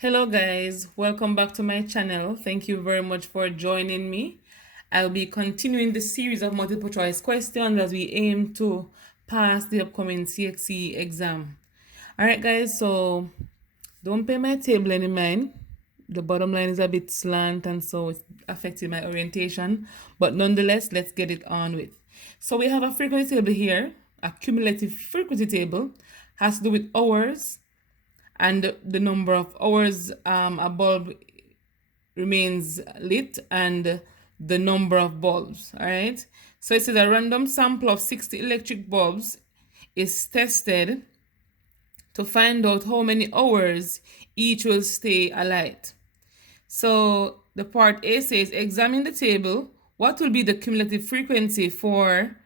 Hello guys, welcome back to my channel. Thank you very much for joining me. I'll be continuing the series of multiple choice questions as we aim to pass the upcoming CXC exam. Alright guys, so don't pay my table any mind. The bottom line is a bit slant and so it's affecting my orientation. But nonetheless, let's get it on with. So we have a frequency table here. A cumulative frequency table has to do with hours and the number of hours a bulb remains lit and the number of bulbs. All right, so it says a random sample of 60 electric bulbs is tested to find out how many hours each will stay alight. So the part A says examine the table. What will be the cumulative frequency for,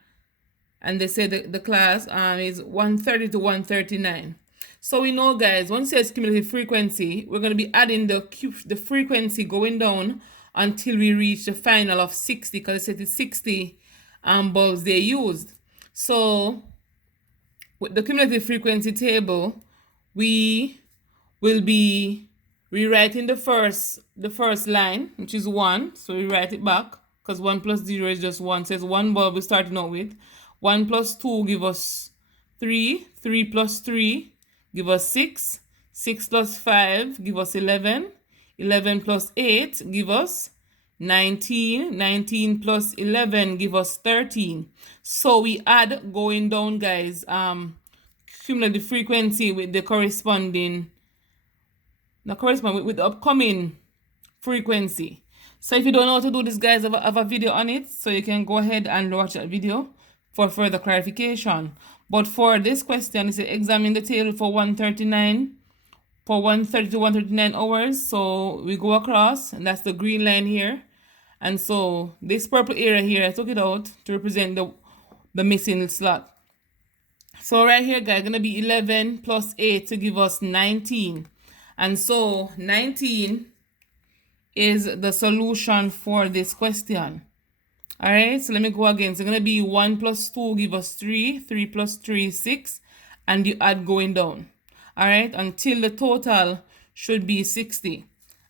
and they say the class is 130 to 139. So we know, guys, once it says cumulative frequency, we're going to be adding the frequency going down until we reach the final of 60, because it said it's 60 bulbs they used. So with the cumulative frequency table, we will be rewriting the first line, which is 1. So we write it back, because 1 plus 0 is just 1. It says 1 bulb we're starting out with. 1 plus 2 give us 3. 3 plus 3 give us 6. 6 plus 5 give us 11. 11 plus 8 give us 19. 19 plus 11 give us 13. So we add going down, guys, cumulative frequency with the corresponding, with the upcoming frequency. So if you don't know how to do this, guys, I have a video on it, so you can go ahead and watch that video for further clarification. But for this question, it says examine the table for 139, for 130 to 139 hours. So we go across, and that's the green line here. And so this purple area here, I took it out to represent the missing slot. So right here, guys, gonna be 11 plus 8 to give us 19. And so 19 is the solution for this question. All right, so let me go again. So it's going to be 1 plus 2 give us 3. 3 plus 3 is 6. And you add going down. All right, until the total should be 60.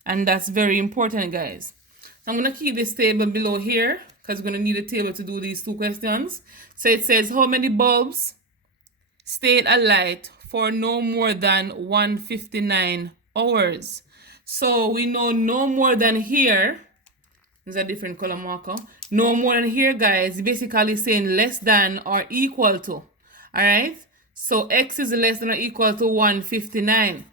And that's very important, guys. I'm going to keep this table below here, because we're going to need a table to do these two questions. So it says how many bulbs stayed alight for no more than 159 hours. So we know no more than here. There's a different color marker. No more than here, guys, basically saying less than or equal to. All right, so x is less than or equal to 159.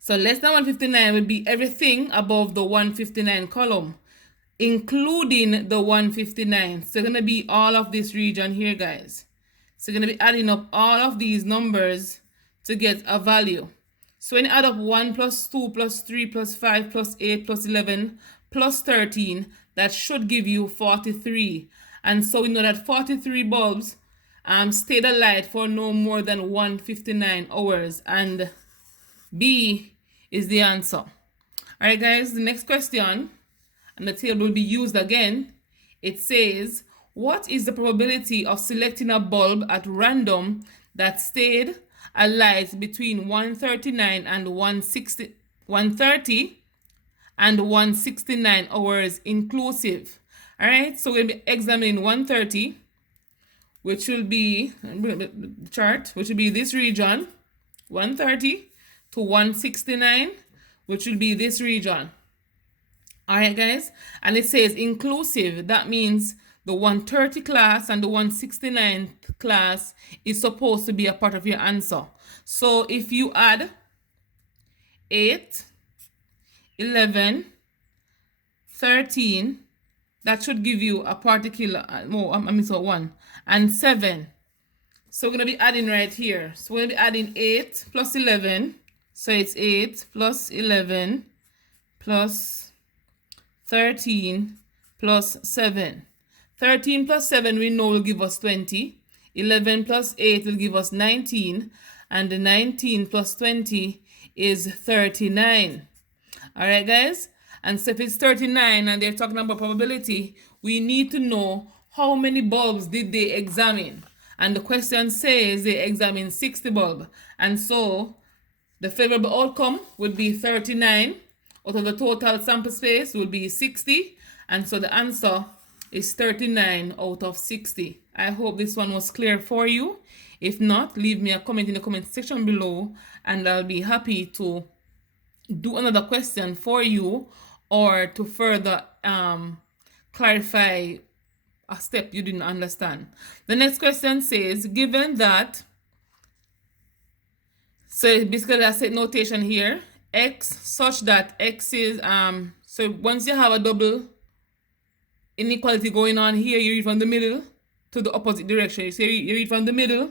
So less than 159 would be everything above the 159 column, including the 159. So it's going to be all of this region here, guys. So you're going to be adding up all of these numbers to get a value. So when you add up 1 plus 2 plus 3 plus 5 plus 8 plus 11 plus 13, that should give you 43. And so we know that 43 bulbs stayed alight for no more than 159 hours. And B is the answer. All right, guys, the next question, and the table will be used again. It says, what is the probability of selecting a bulb at random that stayed alight between 139 and 130 and 169 hours inclusive? All right, so we're going to be examining 130, which will be the chart, which will be this region, 130 to 169, which will be this region. All right, guys, and it says inclusive. That means the 130 class and the 169 class is supposed to be a part of your answer. So if you add 8, 11, 13, that should give you a particular, so 1, and 7. So we're going to be adding right here. So we're going to be adding 8 plus 11. So it's 8 plus 11 plus 13 plus 7. 13 plus 7 we know will give us 20. 11 plus 8 will give us 19. And the 19 plus 20 is 39. All right, guys? And so if it's 39 and they're talking about probability, we need to know how many bulbs did they examine. And the question says they examined 60 bulbs. And so The favorable outcome would be 39 out of the total sample space would be 60, and so the answer is 39 out of 60. I hope this one was clear for you. If not, leave me a comment in the comment section below and I'll be happy to do another question for you or to further clarify a step you didn't understand. The next question says, given that, so basically I set notation here, x such that x is, so once you have a double inequality going on here, you read from the middle to the opposite direction. So you read from the middle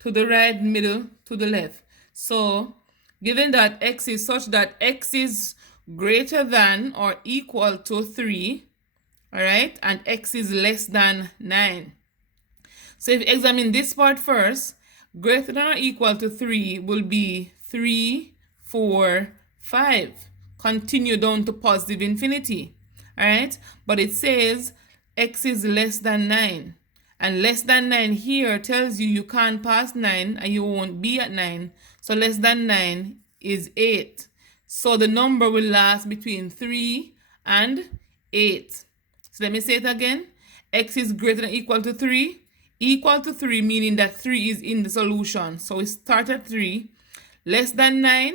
to the right, middle to the left. So given that x is such that x is greater than or equal to 3, all right, and x is less than 9. So if you examine this part first, greater than or equal to 3 will be 3, 4, 5. Continue down to positive infinity. All right, but it says x is less than 9. And less than 9 here tells you can't pass 9 and you won't be at 9. So less than 9 is 8. So the number will last between 3 and 8. So let me say it again. X is greater than or equal to 3. Equal to 3 meaning that 3 is in the solution. So we start at 3. Less than 9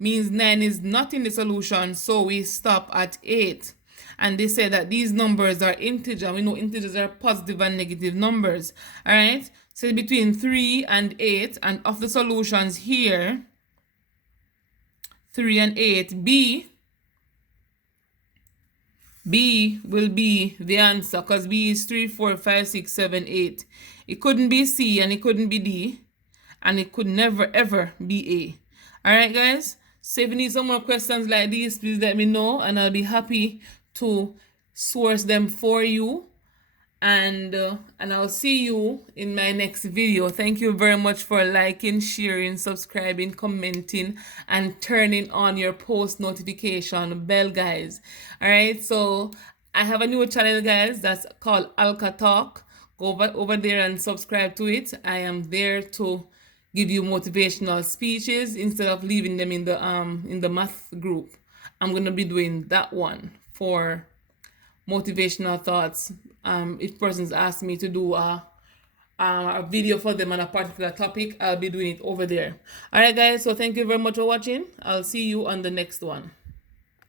means 9 is not in the solution. So we stop at 8. And they say that these numbers are integer. We know integers are positive and negative numbers. All right. So between 3 and 8. And of the solutions here, 3 and 8, B will be the answer because B is 3, 4, 5, 6, 7, 8. It couldn't be C and it couldn't be D. And it could never ever be A. All right, guys. So if you need some more questions like these, please let me know and I'll be happy to source them for you. And I'll see you in my next video. Thank you very much for liking, sharing, subscribing, commenting, and turning on your post notification bell, guys. All right, so I have a new channel, guys, that's called Alka Talk. Go over there and subscribe to it. I am there to give you motivational speeches instead of leaving them in the math group. I'm gonna be doing that one for motivational thoughts. If persons ask me to do a video for them on a particular topic, I'll be doing it over there. All right, guys, so thank you very much for watching. I'll see you on the next one.